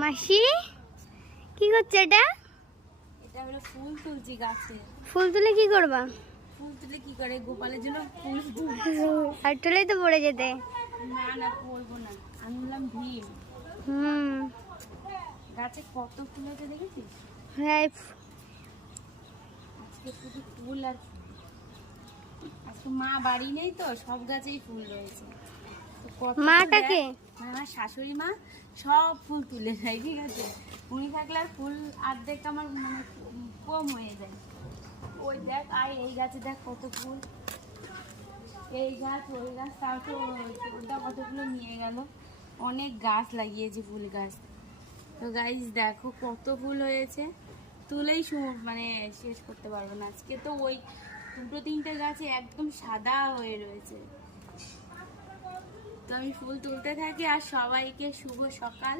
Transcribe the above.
মাসি কি করছে এটা? এটা হলো ফুল তুলছি গাছে। ফুল তুলে কি করবা? ফুল তুলে কি করে গোপালের জন্য ফুল তুলি। আর তুলেই তো পড়ে যেতে। না না পরবো না, আনলাম ভীম। গাছে কত ফুল হয়েছে দেখেছিস? হ্যাঁ আজকে শুধু ফুল আর ফুল। আজকে মা বাড়ি নেই তো, সব গাছেই ফুল রয়েছে। তো কত ফুল মাটাকে দেখ, মানে আমার শাশুড়ি মা সব ফুল তুলে যায়, ঠিক আছে? উনি থাকলে আর ফুল অর্ধেক আমার মানে কম হয়ে যায়। ওই দেখ, আর এই গাছে দেখ কত ফুল, এই গাছ ওই গাছ, তারপর ওটা কতগুলো নিয়ে গেল। অনেক গাছ লাগিয়েছি, ফুল গাছ। তো গাইস দেখো কত ফুল হয়েছে, তুলেই মানে শেষ করতে পারবো না। আজকে তো ওই দুটো তিনটে গাছে একদম সাদা হয়ে রয়েছে। তো আমি ফুল তুলতে থাকি, আর সবাইকে শুভ সকাল।